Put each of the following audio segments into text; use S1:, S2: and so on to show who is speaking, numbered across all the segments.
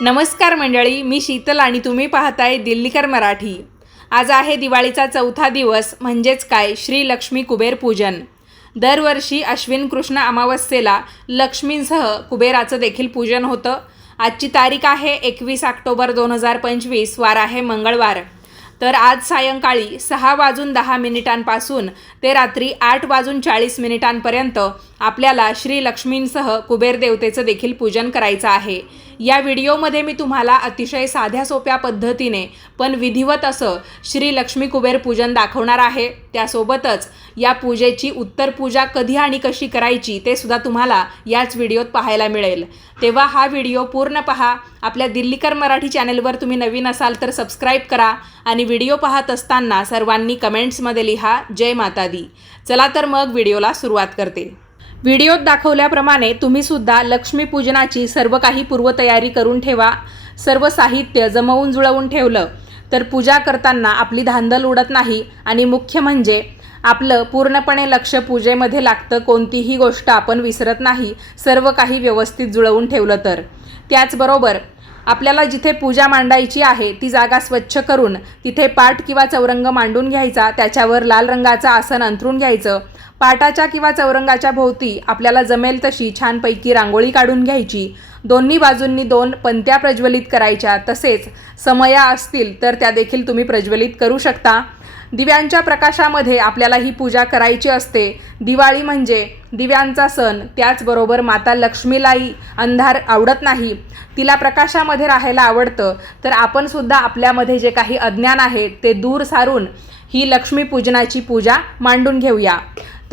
S1: नमस्कार मंडळी मी शीतल आणि तुम्ही पाहताय दिल्लीकर मराठी. आज आहे दिवाळीचा चौथा दिवस म्हणजेच काय? श्री लक्ष्मी कुबेर पूजन. दरवर्षी अश्विन कृष्ण अमावस्येला लक्ष्मींसह कुबेराचं देखील पूजन होतं. आजची तारीख आहे एकवीस ऑक्टोबर दोन हजार पंचवीस वार आहे मंगळवार. तर आज सायंकाळी सहा वाजून दहा मिनिटांपासून ते रात्री आठ वाजून चाळीस मिनिटांपर्यंत आपल्याला श्री लक्ष्मींसह कुबेर देवतेचं देखील पूजन करायचं आहे. या व्हिडिओमध्ये मी तुम्हाला अतिशय साध्या सोप्या पद्धतीने पण विधिवत असं श्री लक्ष्मी कुबेर पूजन दाखवणार आहे. त्यासोबतच या पूजेची उत्तर पूजा कधी आणि कशी करायची ते सुद्धा तुम्हाला याच व्हिडिओत पाहायला मिळेल. तेव्हा हा व्हिडिओ पूर्ण पहा. आपल्या दिल्लीकर मराठी चॅनलवर तुम्ही नवीन असाल तर सबस्क्राईब करा आणि व्हिडिओ पाहत असताना सर्वांनी कमेंट्समध्ये लिहा जय माता दी. चला तर मग व्हिडिओला सुरुवात करते. व्हिडिओत दाखवल्याप्रमाणे तुम्ही सुद्धा लक्ष्मीपूजनाची सर्व काही पूर्वतयारी करून ठेवा. सर्व साहित्य जमवून जुळवून ठेवलं तर पूजा करताना आपली धांदल उडत नाही. आणि मुख्य म्हणजे आपलं पूर्णपणे लक्ष पूजेमध्ये लागतं. कोणतीही गोष्ट आपण विसरत नाही. सर्व काही व्यवस्थित जुळवून ठेवलं तर. त्याचबरोबर आपल्याला जिथे पूजा मांडायची आहे ती जागा स्वच्छ करून तिथे पाट किंवा चौरंग मांडून घ्यायचा त्याच्यावर लाल रंगाचं आसन अंथरून घ्यायचं. पाटाच्या किंवा चौरंगाच्या भोवती आपल्याला जमेल तशी छानपैकी रांगोळी काढून घ्यायची. दोन्ही बाजूंनी दोन पंत्या प्रज्वलित करायच्या. तसेच समया असतील तर त्या देखील तुम्ही प्रज्वलित करू शकता. दिव्यांच्या प्रकाशामध्ये आपल्याला ही पूजा करायची असते. दिवाळी म्हणजे दिव्यांचा सण. त्याचबरोबर माता लक्ष्मीलाही अंधार आवडत नाही. तिला प्रकाशामध्ये राहायला आवडतं. तर आपणसुद्धा आपल्यामध्ये जे काही अज्ञान आहे ते दूर सारून ही लक्ष्मीपूजनाची पूजा मांडून घेऊया.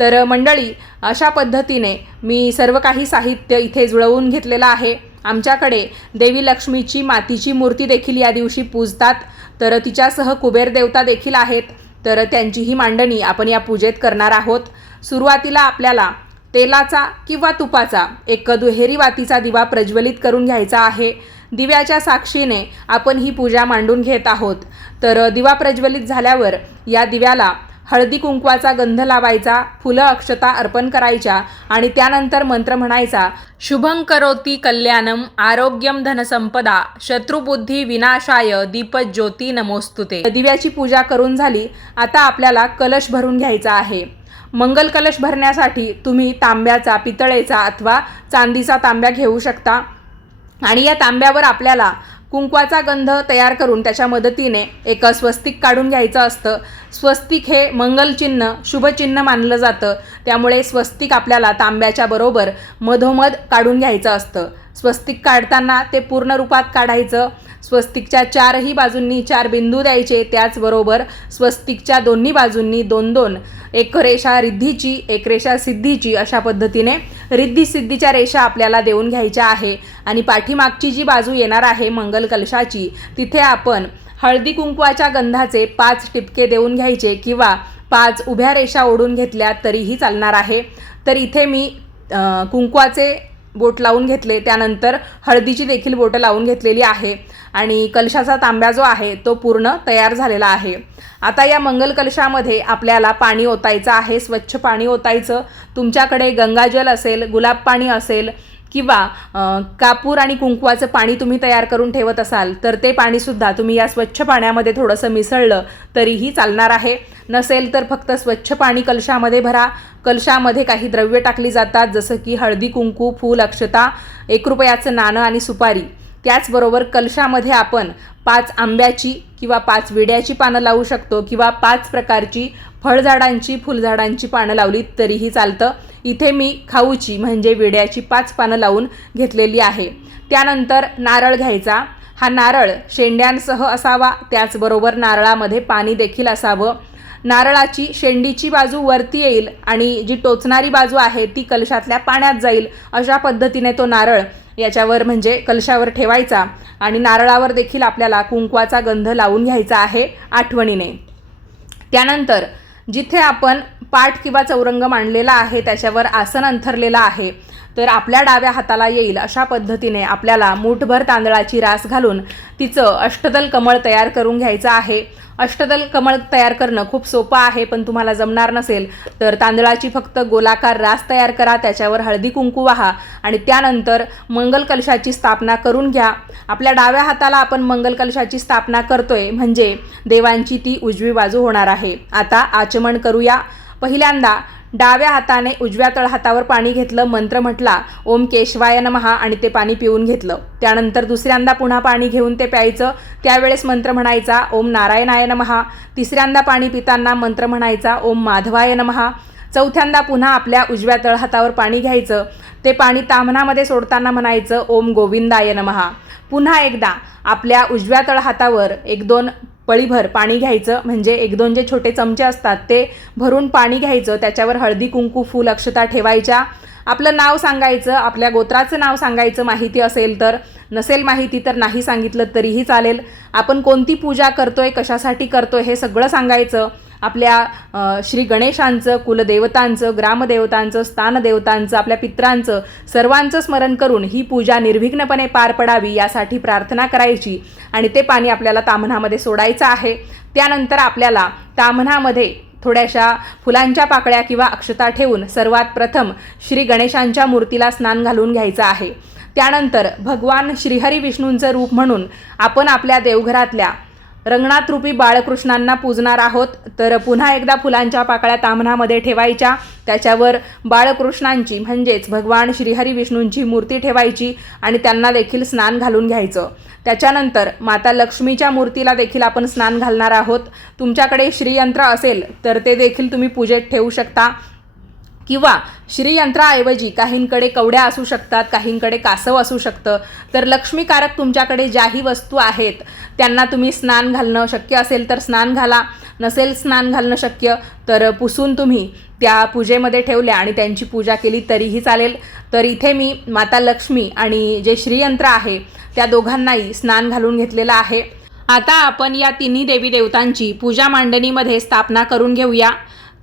S1: तर मंडळी अशा पद्धतीने मी सर्व काही साहित्य इथे जुळवून घेतलेलं आहे. आमच्याकडे देवी लक्ष्मीची मातीची मूर्ती देखील या दिवशी पूजतात. तर तिच्यासह कुबेर देवता देखील आहेत. तर त्यांचीही मांडणी आपण या पूजेत करणार आहोत. सुरुवातीला आपल्याला तेलाचा किंवा तुपाचा एक दुहेरी वातीचा दिवा प्रज्वलित करून घ्यायचा आहे. दिव्याच्या साक्षीने आपण ही पूजा मांडून घेत आहोत. तर दिवा प्रज्वलित झाल्यावर या दिव्याला हळदी कुंकवाचा गंध लावायचा फुलं अक्षता अर्पण करायच्या आणि त्यानंतर मंत्र म्हणायचा शुभं करोती कल्याणम आरोग्यम धनसंपदा शत्रुबुद्धी विनाशाय दीपज्योती नमोस्तुते. दिव्याची पूजा करून झाली आता आपल्याला कलश भरून घ्यायचा आहे. मंगल कलश भरण्यासाठी तुम्ही तांब्याचा पितळेचा अथवा चांदीचा तांब्या घेऊ शकता आणि या तांब्यावर आपल्याला कुंकवाचा गंध तयार करून त्याच्या मदतीने एक स्वस्तिक काढून घ्यायचं असतं. स्वस्तिक हे मंगलचिन्ह शुभचिन्ह मानलं जातं. त्यामुळे स्वस्तिक आपल्याला तांब्याच्या बरोबर मधोमध काढून घ्यायचं असतं. स्वस्तिक काढताना ते पूर्ण रूपात काढायचं. स्वस्तिकच्या चारही बाजूंनी चार बिंदू द्यायचे त्याचबरोबर स्वस्तिकच्या दोन्ही बाजूंनी दोन दोन. एक रेषा रिद्धीची एक रेषा सिद्धीची अशा पद्धतीने रिद्धी सिद्धीच्या रेषा आपल्याला देऊन घ्यायच्या आहे. आणि पाठीमागची जी बाजू येणार आहे मंगल कलशाची तिथे आपण हळदी कुंकवाच्या गंधाचे पाच टिपके देऊन घ्यायचे किंवा पाच उभ्या रेषा ओढून घेतल्या तरीही चालणार आहे. तर इथे मी कुंकवाचे बोट लावून घेतले. त्यानंतर हळदीची देखील बोटं लावून घेतलेली आहे. आणि कलशाचा तांब्या जो आहे तो पूर्ण तयार झालेला आहे. आता या मंगल कलशामध्ये आपल्याला पाणी ओतायचं आहे. स्वच्छ पाणी ओतायचं. तुमच्याकडे गंगाजल असेल गुलाब पाणी असेल किंवा कापूर आणि कुंकवाचं पाणी तुम्ही तयार करून ठेवत असाल तर ते पाणीसुद्धा तुम्ही या स्वच्छ पाण्यामध्ये थोडंसं मिसळलं तरीही चालणार आहे. नसेल तर फक्त स्वच्छ पाणी कलशामध्ये भरा. कलशामध्ये काही द्रव्य टाकली जातात जसं की हळदी कुंकू फूल अक्षता एक रुपयाचं नाणं आणि सुपारी. त्याचबरोबर कलशामध्ये आपण पाच आंब्याची किंवा पाच विड्याची पानं लावू शकतो किंवा पाच प्रकारची फळझाडांची फुलझाडांची पानं लावली तरीही चालतं. इथे मी खाऊची म्हणजे विड्याची पाच पानं लावून घेतलेली आहे. त्यानंतर नारळ घ्यायचा. हा नारळ शेंड्यांसह असावा त्याचबरोबर नारळामध्ये पाणी देखील असावं. नारळाची शेंडीची बाजू वरती येईल आणि जी टोचणारी बाजू आहे ती कलशातल्या पाण्यात जाईल. अशा पद्धतीने तो नारळ याच्यावर म्हणजे कलशावर ठेवायचा आणि नारळावर देखील आपल्याला कुंकवाचा गंध लावून घ्यायचा आहे आठवणीने. त्यानंतर जिथे आपण पाठ किंवा चौरंग मांडलेला आहे त्याच्यावर आसन अंथरलेलं आहे. तर आपल्या डाव्या हाताला येईल अशा पद्धतीने आपल्याला मूठभर तांदळाची रास घालून तिचं अष्टदल कमळ तयार करून घ्यायचं आहे. अष्टदल कमळ तयार करणं खूप सोपं आहे पण तुम्हाला जमणार नसेल तर तांदळाची फक्त गोलाकार रास तयार करा त्याच्यावर हळदी कुंकू वाहा आणि त्यानंतर मंगल कलशाची स्थापना करून घ्या. आपल्या डाव्या हाताला आपण मंगल कलशाची स्थापना करतोय म्हणजे देवांची ती उजवी बाजू होणार आहे. आता आचमन करूया. पहिल्यांदा डाव्या हाताने उजव्या तळहातावर पाणी घेतलं मंत्र म्हटला ओम केशवाय नमहा आणि ते पाणी पिऊन घेतलं. त्यानंतर दुसऱ्यांदा पुन्हा पाणी घेऊन ते प्यायचं. त्यावेळेस मंत्र म्हणायचा ओम नारायणाय नमहा तिसऱ्यांदा पाणी पिताना मंत्र म्हणायचा ओम माधवाय नमहा चौथ्यांदा पुन्हा आपल्या उजव्या तळहातावर पाणी घ्यायचं. ते पाणी ताम्हणामध्ये सोडताना म्हणायचं ओम गोविंदाय नमहा पुन्हा एकदा आपल्या उजव्या तळहातावर एक दोन पळीभर पाणी घ्यायचं म्हणजे एक दोन जे छोटे चमचे असतात ते भरून पाणी घ्यायचं त्याच्यावर हळदी कुंकू फूल अक्षता ठेवायच्या. आपलं नाव सांगायचं आपल्या गोत्राचं नाव सांगायचं माहिती असेल तर. नसेल माहिती तर नाही सांगितलं तरीही चालेल. आपण कोणती पूजा करतोय कशासाठी करतोय हे सगळं सांगायचं. आपल्या श्री गणेशांचं कुलदेवतांचं ग्रामदेवतांचं स्थानदेवतांचं आपल्या पित्रांचं सर्वांचं स्मरण करून ही पूजा निर्विघ्नपणे पार पडावी यासाठी प्रार्थना करायची आणि ते पाणी आपल्याला ताम्हणामध्ये सोडायचं आहे. त्यानंतर आपल्याला ताम्हणामध्ये थोड्याशा फुलांच्या पाकळ्या किंवा अक्षता ठेवून सर्वात प्रथम श्री गणेशांच्या मूर्तीला स्नान घालून घ्यायचं आहे. त्यानंतर भगवान श्रीहरी विष्णूंचं रूप म्हणून आपण आपल्या देवघरातल्या रंगनाथ रूपी बाळकृष्णांना पूजणार आहोत. तर पुन्हा एकदा फुलांच्या पाकळ्या तांबणामध्ये ठेवायच्या. त्याच्यावर बाळकृष्णांची म्हणजेच भगवान श्रीहरी विष्णूंची मूर्ती ठेवायची आणि त्यांना देखील स्नान घालून घ्यायचं. त्याच्यानंतर माता लक्ष्मीच्या मूर्तीला देखील आपण स्नान घालणार आहोत. तुमच्याकडे श्रीयंत्र असेल तर ते देखील तुम्ही पूजेत ठेवू शकता. किंवा श्रीयंत्राऐवजी काहींकडे कवड्या असू शकतात काहींकडे कासव असू शकतं. तर लक्ष्मीकारक तुमच्याकडे ज्याही वस्तू आहेत त्यांना तुम्ही स्नान घालणं शक्य असेल तर स्नान घाला. नसेल स्नान घालणं शक्य तर पुसून तुम्ही त्या पूजेमध्ये ठेवल्या आणि त्यांची पूजा केली तरीही चालेल. तर इथे मी माता लक्ष्मी आणि जे श्रीयंत्र आहे त्या दोघांनाही स्नान घालून घेतलेलं आहे. आता आपण या तिन्ही देवी देवतांची पूजा मांडणीमध्ये स्थापना करून घेऊया.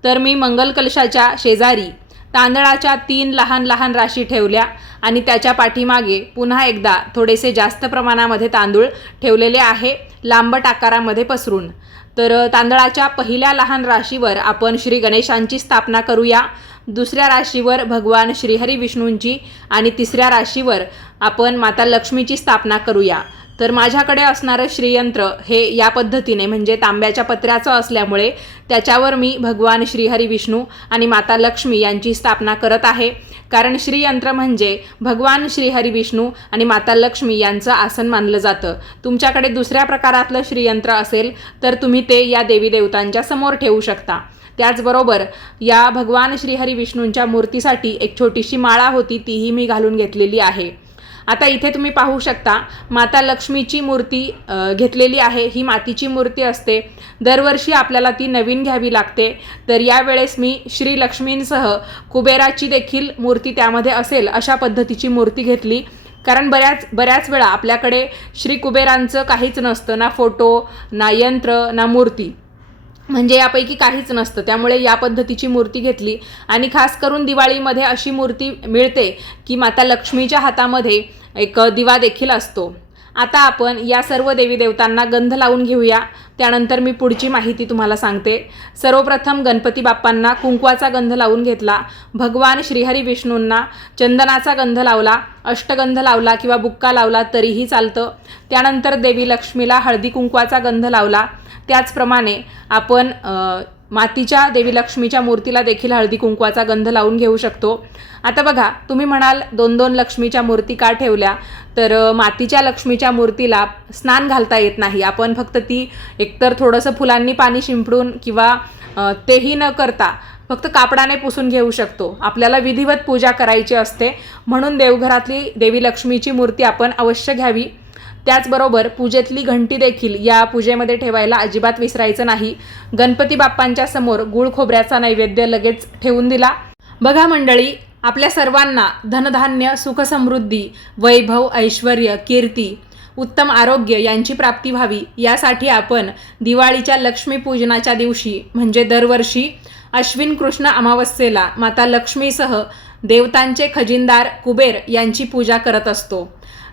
S1: तर मी मंगल कलशाच्या शेजारी तांदळाच्या तीन लहान लहान राशी ठेवल्या आणि त्याच्या पाठीमागे पुन्हा एकदा थोडेसे जास्त प्रमाणामध्ये तांदूळ ठेवलेले आहे लांबट आकारामध्ये पसरून. तर तांदळाच्या पहिल्या लहान राशीवर आपण श्री गणेशांची स्थापना करूया. दुसऱ्या राशीवर भगवान श्रीहरी विष्णूंची आणि तिसऱ्या राशीवर आपण माता लक्ष्मीची स्थापना करूया. तर माझ्याकडे असणारं श्रीयंत्र हे या पद्धतीने म्हणजे तांब्याच्या पत्र्याचं असल्यामुळे त्याच्यावर मी भगवान श्रीहरी विष्णू आणि माता लक्ष्मी यांची स्थापना करत आहे. कारण श्रीयंत्र म्हणजे भगवान श्रीहरी विष्णू आणि माता लक्ष्मी यांचं आसन मानलं जातं. तुमच्याकडे दुसऱ्या प्रकारातलं श्रीयंत्र असेल तर तुम्ही ते या देवी देवतांच्या समोर ठेवू शकता. त्याचबरोबर या भगवान श्रीहरी विष्णूंच्या मूर्तीसाठी एक छोटीशी माळा होती तीही मी घालून घेतलेली आहे. आता इथे तुम्ही पाहू शकता माता लक्ष्मीची मूर्ती घेतलेली आहे. ही मातीची मूर्ती असते. दरवर्षी आपल्याला ती नवीन घ्यावी लागते. तर यावेळेस मी श्री लक्ष्मींसह कुबेराची देखील मूर्ती त्यामध्ये असेल अशा पद्धतीची मूर्ती घेतली. कारण बऱ्याच बऱ्याच वेळा आपल्याकडे श्री कुबेरांचं काहीच नसतं. ना फोटो ना यंत्र ना मूर्ती. म्हणजे यापैकी काहीच नसतं. त्यामुळे या पद्धतीची मूर्ती घेतली आणि खास करून दिवाळीमध्ये अशी मूर्ती मिळते की माता लक्ष्मीच्या हातामध्ये एक दिवा देखील असतो. आता आपण या सर्व देवी देवतांना गंध लावून घेऊया. त्यानंतर मी पुढची माहिती तुम्हाला सांगते. सर्वप्रथम गणपती बाप्पांना कुंकवाचा गंध लावून घेतला. भगवान श्रीहरी विष्णूंना चंदनाचा गंध लावला अष्टगंध लावला किंवा बुक्का लावला तरीही चालतं. त्यानंतर देवी लक्ष्मीला हळदी कुंकवाचा गंध लावला. त्याचप्रमाणे आपण मातीच्या देवी लक्ष्मीच्या मूर्तीला देखील हळदी कुंकवाचा गंध लावून घेऊ शकतो. आता बघा तुम्ही म्हणाल दोन दोन लक्ष्मीच्या मूर्ती का ठेवल्या? तर मातीच्या लक्ष्मीच्या मूर्तीला स्नान घालता येत नाही. आपण फक्त ती एकतर थोडंसं फुलांनी पाणी शिंपडून किंवा तेही न करता फक्त कापडाने पुसून घेऊ शकतो. आपल्याला विधिवत पूजा करायची असते. म्हणून देवघरातली देवी लक्ष्मीची मूर्ती आपण अवश्य घ्यावी. त्याचबरोबर पूजेतली घंटी देखील या पूजेमध्ये ठेवायला अजिबात विसरायचं नाही. गणपती बाप्पांच्या समोर गुळ खोबऱ्याचा नैवेद्य लगेच ठेवून दिला. बघा मंडळी आपल्या सर्वांना धनधान्य सुखसमृद्धी वैभव ऐश्वर कीर्ती उत्तम आरोग्य यांची प्राप्ती व्हावी. यासाठी आपण दिवाळीच्या लक्ष्मीपूजनाच्या दिवशी म्हणजे दरवर्षी अश्विन कृष्ण अमावस्येला माता लक्ष्मीसह देवतांचे खजिनदार कुबेर यांची पूजा करत असतो.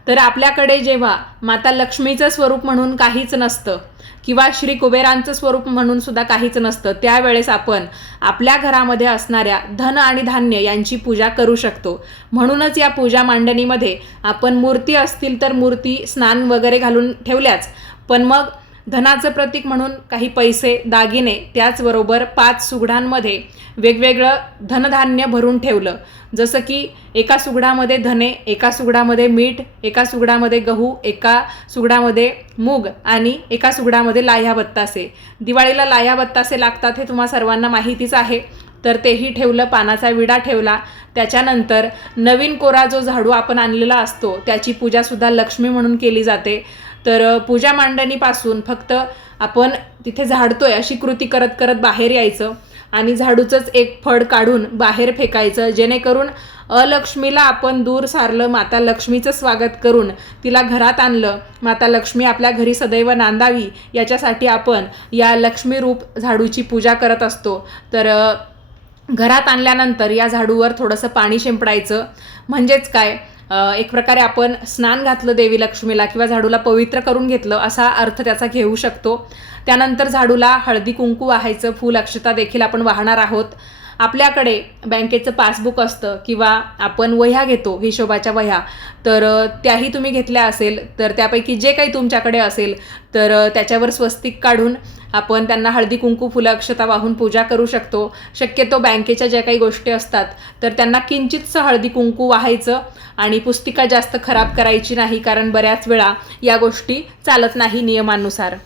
S1: तर आपल्याकडे जेव्हा माता लक्ष्मीचं स्वरूप म्हणून काहीच नसतं किंवा श्री कुबेरांचं स्वरूप म्हणून सुद्धा काहीच नसतं त्यावेळेस आपण आपल्या घरामध्ये असणाऱ्या धन आणि धान्य यांची पूजा करू शकतो. म्हणूनच या पूजा मांडणीमध्ये आपण मूर्ती असतील तर मूर्ती स्नान वगैरे घालून ठेवल्याच पण मग धनाचं प्रतीक म्हणून काही पैसे दागिने त्याचबरोबर पाच सुगडांमध्ये वेगवेगळं धनधान्य भरून ठेवलं. जसं की एका सुगडामध्ये धने एका सुगडामध्ये मीठ एका सुगडामध्ये गहू एका सुगडामध्ये मूग आणि एका सुगडामध्ये लाह्या बत्तासे. दिवाळीला लाह्या बत्तासे लागतात हे तुम्हा सर्वांना माहितीच आहे. तर तेही ठेवलं पानाचा विडा ठेवला. त्याच्यानंतर नवीन कोरा जो झाडू आपण आणलेला असतो त्याची पूजासुद्धा लक्ष्मी म्हणून केली जाते. तर पूजा मांडणीपासून फक्त आपण तिथे झाडतोय अशी कृती करत करत बाहेर यायचं आणि झाडूचंच एक फड काढून बाहेर फेकायचं जेणेकरून अलक्ष्मीला आपण दूर सारलं माता लक्ष्मीचं स्वागत करून तिला घरात आणलं माता लक्ष्मी आपल्या घरी सदैव नांदावी याच्यासाठी आपण या लक्ष्मी रूप झाडूची पूजा करत असतो. तर घरात आणल्यानंतर या झाडूवर थोडंसं पाणी शिंपडायचं. म्हणजेच काय? एक प्रकारे आपण स्नान घातलं देवी लक्ष्मीला किंवा झाडूला पवित्र करून घेतलं असा अर्थ त्याचा घेऊ शकतो. त्यानंतर झाडूला हळदी कुंकू वाहायचं फूल अक्षता देखील आपण वाहणार आहोत. आपल्याकडे बँकेचं पासबुक असतं किंवा आपण वह्या घेतो हिशोबाच्या वह्या तर त्याही तुम्ही घेतल्या असेल तर त्यापैकी जे काही तुमच्याकडे असेल तर त्याच्यावर स्वस्तिक काढून आपण त्यांना हळदी कुंकू फुलं अक्षता वाहून पूजा करू शकतो. शक्यतो बँकेच्या ज्या काही गोष्टी असतात तर त्यांना किंचितसं हळदी कुंकू वाहायचं आणि पुस्तिका जास्त खराब करायची नाही कारण बऱ्याच वेळा या गोष्टी चालत नाही नियमानुसार.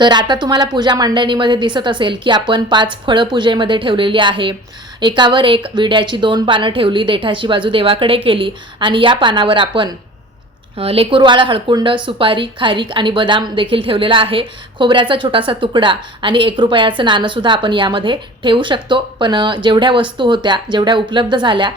S1: तर आता तुम्हाला पूजा मांडणीमध्ये दिसत असेल की आपण पाच फळं पूजेमध्ये ठेवलेली आहे. एकावर एक विड्याची दोन पानं ठेवली देठाची बाजू देवाकडे केली आणि या पानावर आपण लेकुरवाळा हळकुंड सुपारी खारीक आणि बदाम देखील ठेवलेला आहे. खोबऱ्याचा छोटासा तुकडा आणि एक रुपयाचं नाणंसुद्धा आपण यामध्ये ठेवू शकतो. पण जेवढ्या वस्तू होत्या जेवढ्या उपलब्ध झाल्या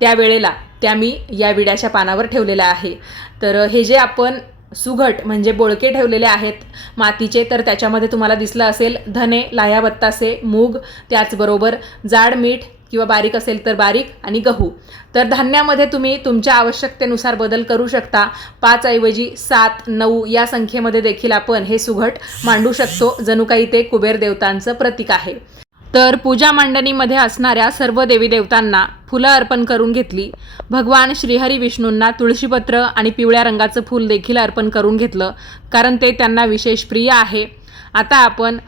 S1: त्यावेळेला त्या मी या विड्याच्या पानावर ठेवलेल्या आहे. तर हे जे आपण सुघट म्हणजे बोळके ठेवलेले आहेत. मातीचे तर त्याच्यामध्ये तुम्हाला दिसलं असेल धने लाह्या बत्तासे मूग त्याचबरोबर जाड मीठ किंवा बारीक असेल तर बारीक आणि गहू. तर धान्यामध्ये तुम्ही तुमच्या आवश्यकतेनुसार बदल करू शकता. पाच ऐवजी सात नऊ या संख्येमध्ये देखील आपण हे सुघट मांडू शकतो जणू काही ते कुबेर देवतांचं प्रतीक आहे. तर पूजा मांडणीमध्ये असणाऱ्या सर्व देवी देवतांना फुलं अर्पण करून घेतली. भगवान श्रीहरी विष्णूंना तुळशीपत्र आणि पिवळ्या रंगाचं फूल देखील अर्पण करून घेतलं कारण ते त्यांना विशेष प्रिय आहे. आता आपण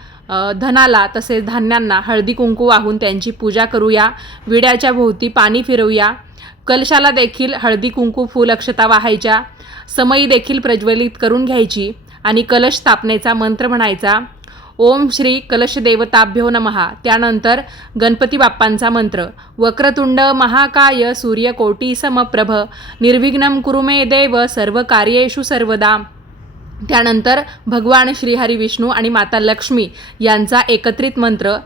S1: धनाला तसेच धान्यांना हळदी कुंकू वाहून त्यांची पूजा करूया. विड्याच्या भोवती पाणी फिरवूया. कलशाला देखील हळदी कुंकू फूल अक्षता वाहायच्या. समयी देखील प्रज्वलित करून घ्यायची आणि कलश स्थापनेचा मंत्र म्हणायचा. ओम श्री कलश देवताभ्यो नमहा त्यानंतर गणपती बाप्पांचा मंत्र वक्रतुंड महाकाय सूर्यकोटी समप्रभ निर्विघ्नं कुरुमे देव सर्व कार्येषु सर्वदा. त्यानंतर भगवान श्रीहरी विष्णू आणि माता लक्ष्मी यांचा एकत्रित मंत्र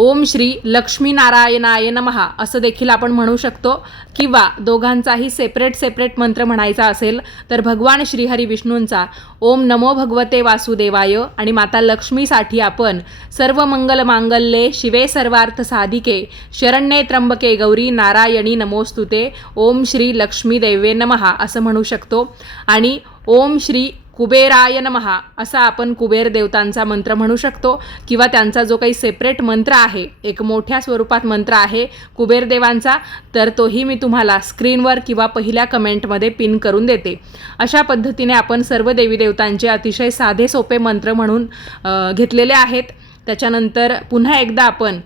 S1: ओम श्री लक्ष्मी नारायणाय नमहा असं देखील आपण म्हणू शकतो. किंवा दोघांचाही सेपरेट सेपरेट मंत्र म्हणायचा असेल तर भगवान श्रीहरी विष्णूंचा ओम नमो भगवते वासुदेवाय आणि माता लक्ष्मीसाठी आपण सर्व मंगल मांगल्ये शिवे सर्वार्थ साधिके शरण्ये त्र्यंबके गौरी नारायणी नमोस्तुते ओम श्री लक्ष्मी देवे नमहा असं म्हणू शकतो. आणि ओम श्री कुबेराय नमहा असा आपण कुबेर देवतांचा मंत्र म्हणू शकतो किंवा त्यांचा जो काही सेपरेट मंत्र आहे एक मोठ्या स्वरूपात मंत्र आहे कुबेर देवांचा तर तोही मी तुम्हाला स्क्रीनवर किंवा पहिल्या कमेंटमध्ये पिन करून देते. अशा पद्धतीने आपण सर्व देवी देवतांचे अतिशय साधे सोपे मंत्र म्हणून घेतलेले आहेत. त्याच्यानंतर पुन्हा एकदा आपण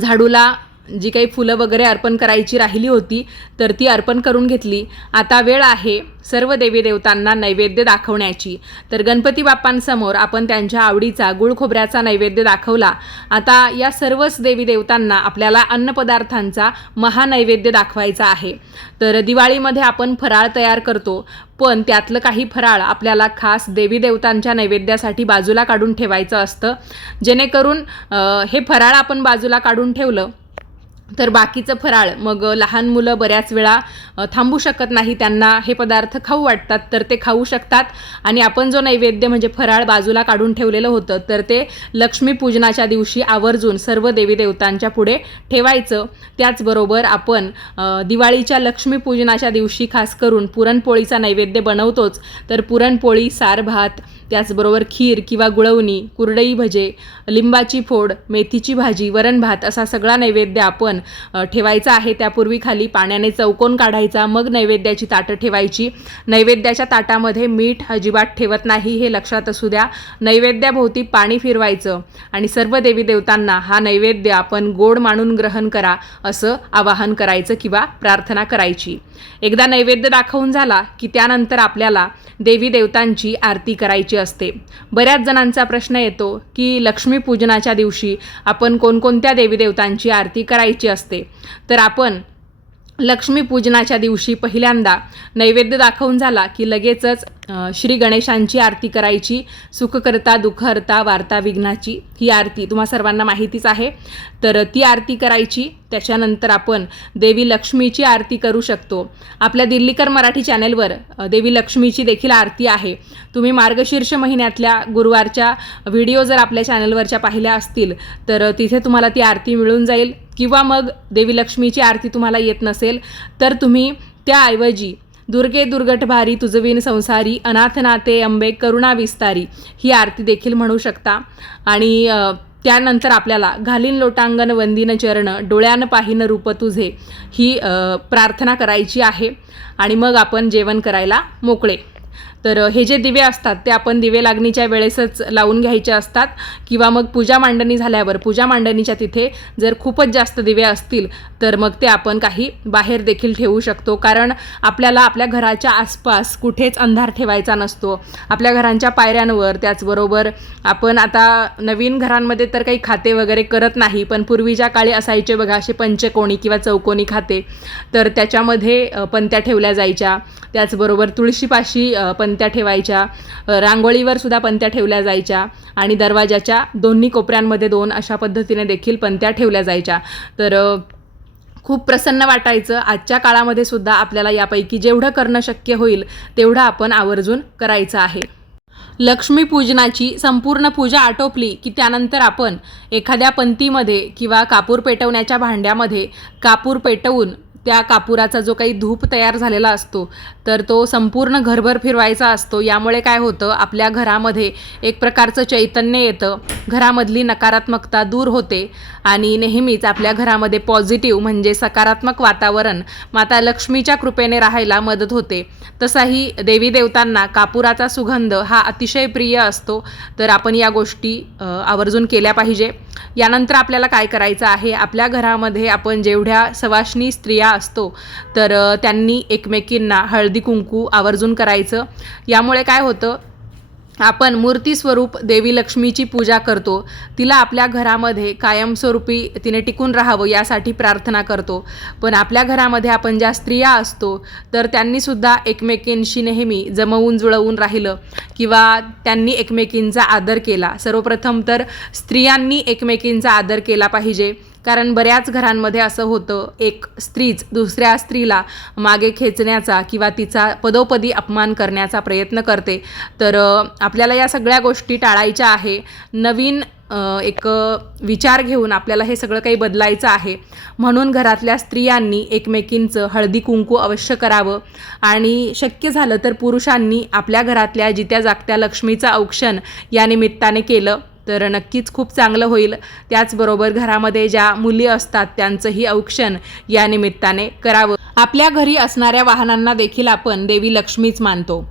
S1: झाडूला जी काही फुलं वगैरे अर्पण करायची राहिली होती तर ती अर्पण करून घेतली. आता वेळ आहे सर्व देवी देवतांना नैवेद्य दाखवण्याची. तर गणपती बाप्पांसमोर आपण त्यांच्या आवडीचा गुळ खोबऱ्याचा नैवेद्य दाखवला. आता या सर्वच देवी देवतांना आपल्याला अन्नपदार्थांचा महानैवेद्य दाखवायचा आहे. तर दिवाळीमध्ये आपण फराळ तयार करतो पण त्यातलं काही फराळ आपल्याला खास देवी देवतांच्या नैवेद्यासाठी बाजूला काढून ठेवायचं असतं. जेणेकरून हे फराळ आपण बाजूला काढून ठेवलं तर बाकीचं फराळ मग लहान मुलं बऱ्याच वेळा थांबू शकत नाही त्यांना हे पदार्थ खाऊ वाटतात तर ते खाऊ शकतात. आणि आपण जो नैवेद्य म्हणजे फराळ बाजूला काढून ठेवलेलं होतं तर ते लक्ष्मीपूजनाच्या दिवशी आवर्जून सर्व देवी देवतांच्या पुढे ठेवायचं. त्याचबरोबर आपण दिवाळीच्या लक्ष्मीपूजनाच्या दिवशी खास करून पुरणपोळीचा नैवेद्य बनवतोच. तर पुरणपोळी सार भात त्याचबरोबर खीर किंवा गुळवणी कुरडई भजे लिंबाची फोड मेथीची भाजी वरण भात असा सगळा नैवेद्य आपण ठेवायचा आहे. त्यापूर्वी खाली पाण्याने चौकोन काढायचा मग नैवेद्याची ताटं ठेवायची. नैवेद्याच्या ताटामध्ये मीठ अजिबात ठेवत नाही हे लक्षात असू द्या. नैवेद्याभोवती पाणी फिरवायचं आणि सर्व देवी देवतांना हा नैवेद्य आपण गोड मानून ग्रहण करा असं आवाहन करायचं किंवा प्रार्थना करायची. एकदा नैवेद्य दाखवून झाला की त्यानंतर आपल्याला देवी देवतांची आरती करायची असते. बऱ्याच जणांचा प्रश्न येतो की लक्ष्मीपूजनाच्या दिवशी आपण कोणकोणत्या देवी देवतांची आरती करायची असते? तर आपण लक्ष्मीपूजनाच्या दिवशी पहिल्यांदा नैवेद्य दाखवून झाला की लगेचच श्री गणेशांची आरती करायची सुखकर्ता दुःखहर्ता वार्ता विघ्नाची ही आरती तुम्हा सर्वांना माहितीच आहे. तर ती आरती करायची त्याच्यानंतर आपण देवी लक्ष्मीची आरती करू शकतो. आपल्या दिल्लीकर मराठी चॅनेलवर देवी लक्ष्मीची देखील आरती आहे. तुम्ही मार्गशीर्ष महिन्यातल्या गुरुवारच्या व्हिडिओ जर आपल्या चॅनलवरच्या पाहिल्या असतील तर तिथे तुम्हाला ती आरती मिळून जाईल. किंवा मग देवी लक्ष्मीची आरती तुम्हाला येत नसेल तर तुम्ही त्याऐवजी दुर्गे दुर्गट भारी संसारी अनाथनाथे अंबे करुणा विस्तारी ही आरती देखील म्हणू शकता. आणि त्यानंतर आपल्याला घालीन लोटांगण वंदीन चरण डोळ्यानं पाहिन रूप तुझे ही प्रार्थना करायची आहे. आणि मग आपण जेवण करायला मोकळे. तर हे जे दिवे असतात ते आपण दिवे लागणीच्या वेळेसच लावून घ्यायचे असतात. किंवा मग पूजा मांडणी झाल्यावर पूजा मांडणीच्या तिथे जर खूपच जास्त दिवे असतील तर मग ते आपण काही बाहेर देखील ठेवू शकतो. कारण आपल्याला आपल्या घराच्या आसपास कुठेच अंधार ठेवायचा नसतो. आपल्या घरांच्या पायऱ्यांवर त्याचबरोबर आपण आता नवीन घरांमध्ये तर काही खाते वगैरे करत नाही पण पूर्वीच्या काळी असायचे बघा असे पंचकोणी किंवा चौकोनी खाते. तर त्याच्यामध्ये पंत्या ठेवल्या जायच्या. त्याचबरोबर तुळशीपाशी पण पंत्या ठेवायच्या. रांगोळीवर सुद्धा पंत्या ठेवल्या जायच्या. आणि दरवाजाच्या दोन्ही कोपऱ्यांमध्ये दोन अशा पद्धतीने देखील पंत्या ठेवल्या जायच्या. तर खूप प्रसन्न वाटायचं. आजच्या काळामध्ये सुद्धा आपल्याला यापैकी जेवढं करणं शक्य होईल तेवढं आपण आवर्जून करायचं आहे. लक्ष्मीपूजनाची संपूर्ण पूजा आटोपली की त्यानंतर आपण एखाद्या पंतीमध्ये किंवा कापूर पेटवण्याच्या भांड्यामध्ये कापूर पेटवून त्या कापुराचा जो काही धूप तयार झालेला असतो तर तो संपूर्ण घरभर फिरवायचा असतो. यामुळे काय होतं आपल्या घरामध्ये एक प्रकारचं चैतन्य येतं. घरामधली नकारात्मकता दूर होते आणि नेहमीच आपल्या घरामध्ये पॉझिटिव्ह म्हणजे सकारात्मक वातावरण माता लक्ष्मीच्या कृपेने राहायला मदत होते. तसाही देवी देवतांना कापुराचा सुगंध हा अतिशय प्रिय असतो. तर आपण या गोष्टी आवर्जून केल्या पाहिजे. यानंतर आपल्याला काय करायचं आहे? आपल्या घरामध्ये आपण जेवढ्या सवाशनी स्त्रिया असतो तर त्यांनी एकमेकींना हळदी कुंकू आवर्जून करायचं. यामुळे काय होतं? आपण मूर्ती स्वरूप देवी लक्ष्मीची पूजा करतो. तिला आपल्या घरामध्ये कायमस्वरूपी तिने टिकून राहावं यासाठी प्रार्थना करतो. पण आपल्या घरामध्ये आपण ज्या स्त्रिया असतो तर त्यांनीसुद्धा एकमेकींशी नेहमी जमवून जुळवून राहिलं किंवा त्यांनी एकमेकींचा आदर केला. सर्वप्रथम तर स्त्रियांनी एकमेकींचा आदर केला पाहिजे. कारण बऱ्याच घरांमध्ये असं होतं एक स्त्रीच दुसऱ्या स्त्रीला मागे खेचण्याचा किंवा तिचा पदोपदी अपमान करण्याचा प्रयत्न करते. तर आपल्याला या सगळ्या गोष्टी टाळायच्या आहे. नवीन एक विचार घेऊन आपल्याला हे सगळं काही बदलायचं आहे. म्हणून घरातल्या स्त्रियांनी एकमेकींचं हळदी कुंकू अवश्य करावं. आणि शक्य झालं तर पुरुषांनी आपल्या घरातल्या जित्या जागत्या लक्ष्मीचं औक्षण या निमित्ताने केलं. तर नक्कीच खूप चांगलं होईल. त्याचबरोबर घरामध्ये ज्या मुली असतात त्यांचंही औक्षण या निमित्ताने करावं. आपल्या घरी असणाऱ्या वाहनांना देखील आपण देवी लक्ष्मीच मानतो.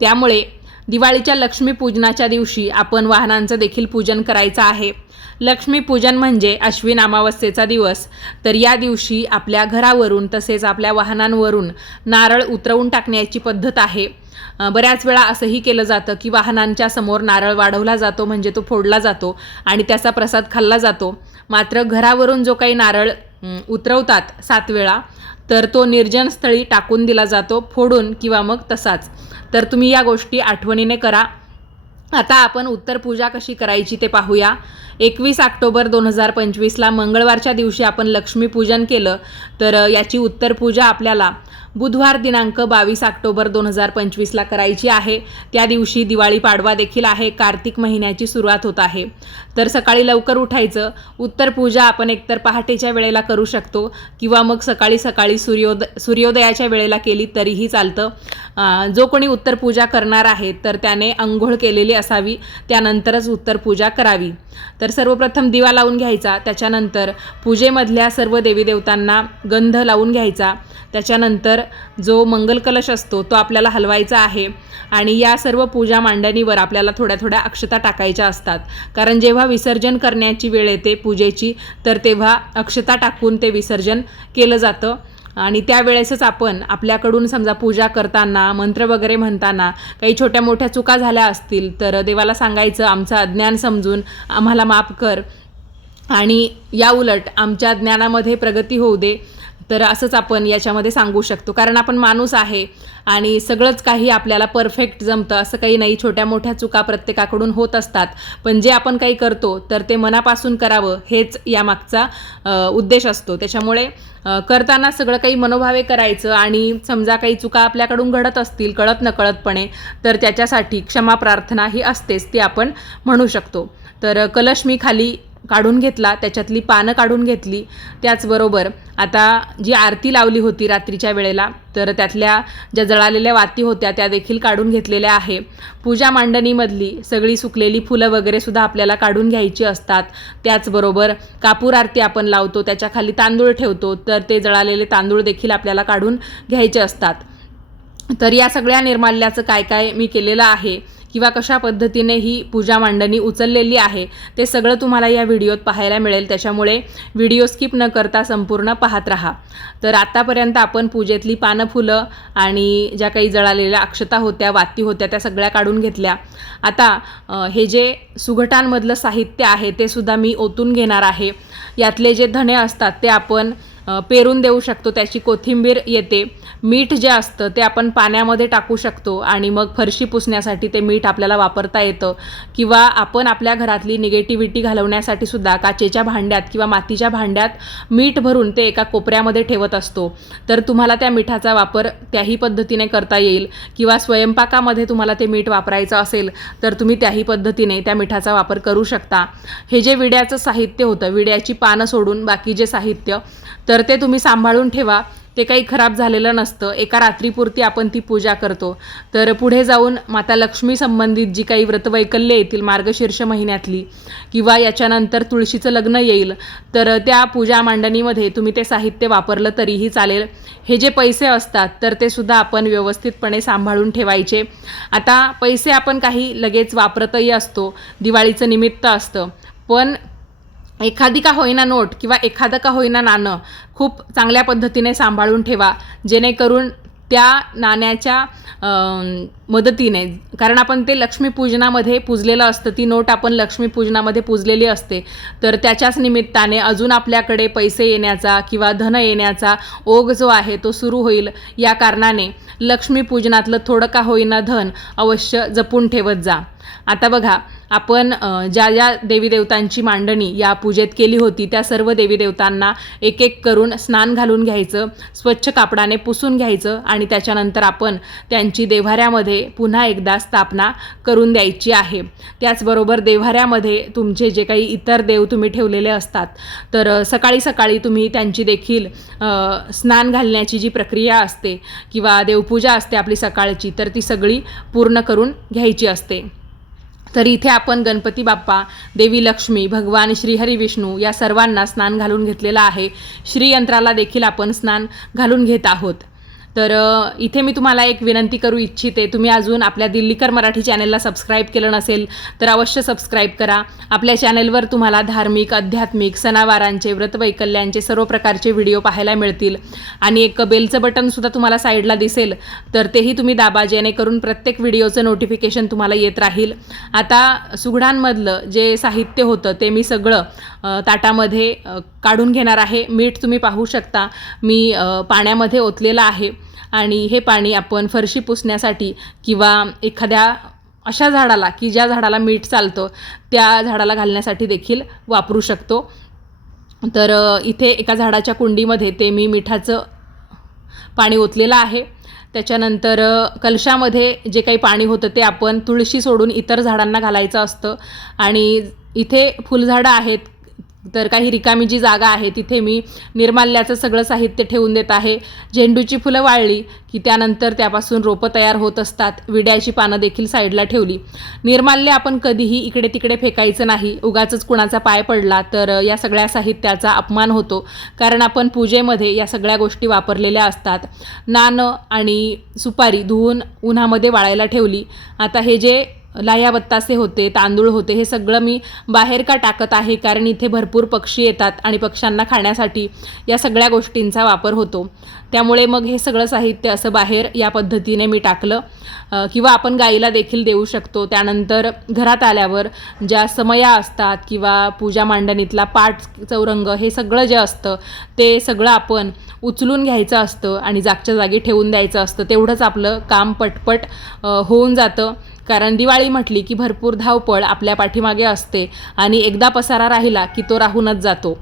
S1: त्यामुळे दिवाळीच्या लक्ष्मीपूजनाच्या दिवशी आपण वाहनांचं देखील पूजन करायचं आहे. लक्ष्मीपूजन म्हणजे अश्विन अमावस्येचा दिवस. तर या दिवशी आपल्या घरावरून तसेच आपल्या वाहनांवरून नारळ उतरवून टाकण्याची पद्धत आहे. बऱ्याच वेळा असंही केलं जातं की वाहनांच्या समोर नारळ वाढवला जातो म्हणजे तो फोडला जातो आणि त्याचा प्रसाद खाल्ला जातो. मात्र घरावरून जो काही नारळ उतरवतात सात वेळा तर तो निर्जन स्थळी टाकून दिला जातो फोडून किंवा मग तसाच. तर तुम्ही या गोष्टी आठवणीने करा. आता आपण उत्तर पूजा कशी करायची ते पाहूया. एकवीस ऑक्टोबर दोन हजार पंचवीसला मंगळवारच्या दिवशी आपण लक्ष्मीपूजन केलं. तर याची उत्तर पूजा आपल्याला बुधवार दिनांक बावीस ऑक्टोबर दोन हजार पंचवीसला करायची आहे. त्या दिवशी दिवाळी पाडवा देखील आहे कार्तिक महिन्याची सुरुवात होत आहे. तर सकाळी लवकर उठायचं उत्तर पूजा आपण एकतर पहाटेच्या वेळेला करू शकतो किंवा मग सकाळी सकाळी सूर्योदय सूर्योदयाच्या वेळेला केली तरीही चालतं. जो कोणी उत्तर पूजा करणार आहे तर त्याने अंघोळ केलेली असावी त्यानंतरच उत्तर पूजा करावी. तर सर्वप्रथम दिवा लावून घ्यायचा त्याच्यानंतर पूजेमधल्या सर्व देवी देवतांना गंध लावून घ्यायचा त्याच्यानंतर जो मंगल कलश असतो तो आपल्याला हलवायचा आहे. आणि या सर्व पूजा मांडणीवर आपल्याला थोड्या थोड्या अक्षता टाकायच्या असतात. कारण जेव्हा विसर्जन करण्याची वेळ येते पूजेची तर तेव्हा अक्षता टाकून ते विसर्जन केलं जातं. आणि त्यावेळेसच आपण आपल्याकडून समजा पूजा करताना मंत्र वगैरे म्हणताना काही छोट्या मोठ्या चुका झाल्या असतील तर देवाला सांगायचं आमचं अज्ञान समजून आम्हाला माफ कर. आणि या उलट आमच्या ज्ञानामध्ये प्रगती होऊ दे. तर असंच आपण याच्यामध्ये सांगू शकतो. कारण आपण माणूस आहे आणि सगळंच काही आपल्याला परफेक्ट जमतं. असं काही नाही छोट्या मोठ्या चुका प्रत्येकाकडून होत असतात. पण जे आपण काही करतो तर ते मनापासून करावं हेच यामागचा उद्देश असतो. त्याच्यामुळे करताना सगळं काही मनोभावे करायचं आणि समजा काही चुका आपल्याकडून घडत असतील कळत नकळतपणे तर त्याच्यासाठी क्षमा प्रार्थना ही असतेच ती आपण म्हणू शकतो. तर कलश मी खाली काढून घेतला त्याच्यातली पानं काढून घेतली त्याचबरोबर आता जी आरती लावली होती रात्रीच्या वेळेला तर त्यातल्या ज्या जळालेल्या वाती होत्या त्या देखील काढून घेतलेल्या आहे. पूजा मांडणीमधली सगळी सुकलेली फुलं वगैरे सुद्धा आपल्याला काढून घ्यायची असतात. त्याचबरोबर कापूर आरती आपण लावतो त्याच्याखाली तांदूळ ठेवतो तर ते जळालेले तांदूळ देखील आपल्याला काढून घ्यायचे असतात. तर या सगळ्या निर्माल्याचं काय काय मी केलेलं आहे किंवा कशा पद्धतीने ही पूजा मांडणी उचललेली आहे ते सगळं तुम्हाला या व्हिडिओत पाहायला मिळेल. त्याच्यामुळे व्हिडिओ स्किप न करता संपूर्ण पाहत राहा. तर आत्तापर्यंत आपण पूजेतली पानं फुलं आणि ज्या काही जळालेल्या अक्षता होत्या वाती होत्या त्या सगळ्या काढून घेतल्या. आता हे जे सुघटांमधलं साहित्य आहे ते सुद्धा मी ओतून घेणार आहे. यातले जे धणे असतात ते आपण पेरून देऊ शकतो त्याची कोथिंबीर येते. मीठ जे असतं ते आपण पाण्यामध्ये टाकू शकतो आणि मग फरशी पुसण्यासाठी ते मीठ आपल्याला वापरता येतं. किंवा आपण आपल्या घरातली निगेटिव्हिटी घालवण्यासाठी सुद्धा काचेच्या भांड्यात किंवा मातीच्या भांड्यात मीठ भरून ते एका कोपऱ्यामध्ये ठेवत असतो. तर तुम्हाला त्या मिठाचा वापर त्याही पद्धतीने करता येईल. किंवा स्वयंपाकामध्ये तुम्हाला ते मीठ वापरायचं असेल तर तुम्ही त्याही पद्धतीने त्या मिठाचा वापर करू शकता. हे जे विड्याचं साहित्य होतं विड्याची पानं सोडून बाकी जे साहित्य तर तर ते तुम्ही सांभाळून ठेवा. ते काही खराब झालेलं नसतं. एका रात्रीपुरती आपण ती पूजा करतो. तर पुढे जाऊन माता लक्ष्मी संबंधित जी काही व्रतवैकल्य येतील मार्गशीर्ष महिन्यातली किंवा याच्यानंतर तुळशीचं लग्न येईल तर त्या पूजा मांडणीमध्ये तुम्ही ते साहित्य वापरलं तरीही चालेल. हे जे पैसे असतात तर ते सुद्धा आपण व्यवस्थितपणे सांभाळून ठेवायचे. आता पैसे आपण काही लगेच वापरतही असतो. दिवाळीचं निमित्त असतं. पण एखादी का होईना नोट किंवा एखादं का होईना नाणं खूप चांगल्या पद्धतीने सांभाळून ठेवा जेणेकरून त्या नाण्याच्या मदतीने कारण आपण ते लक्ष्मीपूजनामध्ये पूजलेलं असतं ती नोट आपण लक्ष्मीपूजनामध्ये पूजलेली असते तर त्याच्याच निमित्ताने अजून आपल्याकडे पैसे येण्याचा किंवा धन येण्याचा ओघ जो आहे तो सुरू होईल. या कारणाने लक्ष्मीपूजनातलं थोडं का होईना धन अवश्य जपून ठेवत जा. आता बघा आपण ज्या ज्या देवीदेवतांची मांडणी या पूजेत केली होती त्या सर्व देवीदेवतांना एक एक करून स्नान घालून घ्यायचं स्वच्छ कापडाने पुसून घ्यायचं आणि त्याच्यानंतर आपण त्यांची देव्हाऱ्यामध्ये पुन्हा एकदा स्थापना करून द्यायची आहे. त्याचबरोबर देव्हाऱ्यामध्ये तुमचे जे काही इतर देव तुम्ही ठेवलेले असतात तर सकाळी सकाळी तुम्ही त्यांची देखील स्नान घालण्याची जी प्रक्रिया असते किंवा देवपूजा असते आपली सकाळची तर ती सगळी पूर्ण करून घ्यायची असते. तर इथे आपण गणपती बाप्पा देवी लक्ष्मी भगवान श्रीहरी विष्णू या सर्वांना स्नान घालून घेतलेलं आहे. श्रीयंत्राला देखील आपण स्नान घालून घेत आहोत. तर इथे मी तुम्हाला एक विनंती करू इच्छिते तुम्ही अजून आपल्या दिल्लीकर मराठी चॅनलला सबस्क्राईब केलं नसेल तर अवश्य सबस्क्राईब करा. आपल्या चॅनलवर तुम्हाला धार्मिक आध्यात्मिक सणावारांचे व्रतवैकल्यांचे सर्व प्रकारचे व्हिडिओ पाहायला मिळतील. आणि एक बेलचं बटनसुद्धा तुम्हाला साईडला दिसेल तर तेही तुम्ही दाबा जेणेकरून प्रत्येक व्हिडिओचं नोटिफिकेशन तुम्हाला येत राहील. आता सुगडांमधलं जे साहित्य होतं ते मी सगळं ताटामध्ये काढून घेणार आहे. मीठ तुम्ही पाहू शकता. मी पाण्यामध्ये ओतलेलं आहे. आणि हे पाणी आपण फरशी पुसण्यासाठी किंवा एखाद्या अशा झाडाला की ज्या झाडाला मीठ चालतं त्या झाडाला घालण्यासाठी देखील वापरू शकतो. तर इथे एका झाडाच्या कुंडीमध्ये ते मी मिठाचं पाणी ओतलेलं आहे. त्याच्यानंतर कलशामध्ये जे काही पाणी होतं ते आपण तुळशी सोडून इतर झाडांना घालायचं असतं. आणि इथे फुलझाडं आहेत तर काही रिकामी जी जागा आहे तिथे मी निर्माल्याचं सगळं साहित्य ठेवून देत आहे. झेंडूची फुलं वाळली की त्यानंतर त्यापासून रोपं तयार होत असतात. विड्याची पानं देखील साईडला ठेवली. निर्माल्य आपण कधीही इकडे तिकडे फेकायचं नाही. उगाच कुणाचा पाय पडला तर या सगळ्या साहित्याचा अपमान होतो. कारण आपण पूजेमध्ये या सगळ्या गोष्टी वापरलेल्या असतात. नाणं आणि सुपारी धुवून उन्हामध्ये वाळायला ठेवली. आता हे जे लाह्या बत्तासे होते तांदूळ होते हे सगळं मी बाहेर का टाकत आहे? कारण इथे भरपूर पक्षी येतात आणि पक्ष्यांना खाण्यासाठी या सगळ्या गोष्टींचा वापर होतो. त्यामुळे मग हे सगळं साहित्य असं बाहेर या पद्धतीने मी टाकलं. किंवा आपण गाईला देखील देऊ शकतो. त्यानंतर घरात आल्यावर ज्या समया असतात किंवा पूजा मांडणीतला पाठ चौरंग हे सगळं जे असतं ते सगळं आपण उचलून घ्यायचं असतं आणि जागच्या जागी ठेवून द्यायचं असतं. तेवढंच आपलं काम पटपट होऊन जातं. कारण दिवाळी म्हटली की भरपूर धावपळ आपल्या पाठीमागे असते आणि एकदा पसारा राहिला की तो राहूनच जातो.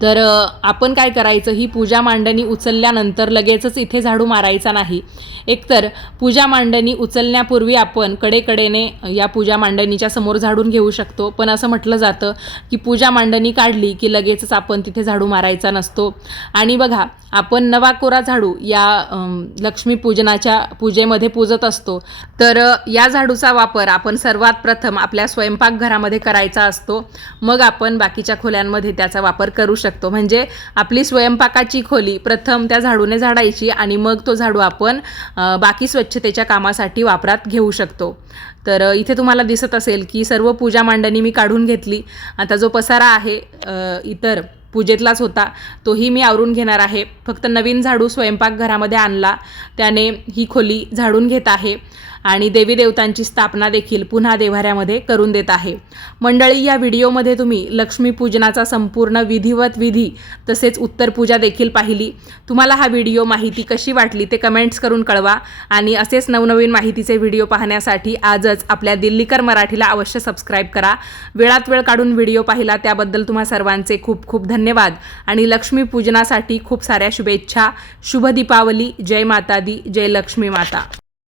S1: तर आपण काय करायचं ही पूजा मांडणी उचलल्यानंतर लगेचच इथे झाडू मारायचा नाही. एकतर पूजा मांडणी उचलण्यापूर्वी आपण कडेकडेने या पूजा मांडणीच्या समोर झाडून घेऊ शकतो. पण असं म्हटलं जातं की पूजा मांडणी काढली की लगेचच आपण तिथे झाडू मारायचा नसतो. आणि बघा आपण नवा कोरा झाडू या लक्ष्मीपूजनाच्या पूजेमध्ये पूजत असतो. तर या झाडूचा वापर आपण सर्वात प्रथम आपल्या स्वयंपाकघरामध्ये करायचा असतो. मग आपण बाकीच्या खोल्यांमध्ये त्याचा वापर करू शकतो. म्हणजे आपली स्वयंपाकाची खोली प्रथम त्या झाडूने झाडायची आणि मग तो झाडू आपण बाकी स्वच्छतेच्या कामासाठी वापरात घेऊ शकतो. तर इथे तुम्हाला दिसत असेल की सर्व पूजा मांडणी मी काढून घेतली. आता जो पसारा आहे इतर पूजेतलाच होता तोही मी आवरून घेणार आहे. फक्त नवीन झाडू स्वयंपाकघरामध्ये आणला. त्याने ही खोली झाडून घेत आहे. आणि देवी देवतांची स्थापना देखील पुन्हा देवाऱ्यामध्ये करून देत आहे. मंडळी या व्हिडिओमध्ये तुम्ही लक्ष्मीपूजनाचा संपूर्ण विधिवत विधी तसेच उत्तर पूजा देखील पाहिली. तुम्हाला हा व्हिडिओ माहिती कशी वाटली ते कमेंट्स करून कळवा आणि असेच नवनवीन माहितीचे व्हिडिओ पाहण्यासाठी आजच आपल्या दिल्लीकर मराठीला अवश्य सबस्क्राईब करा. वेळात वेळ काढून व्हिडिओ पाहिला त्याबद्दल तुम्हा सर्वांचे खूप खूप धन्यवाद आणि लक्ष्मीपूजनासाठी खूप साऱ्या शुभेच्छा. शुभ दीपावली. जय माता दी. जय लक्ष्मी माता.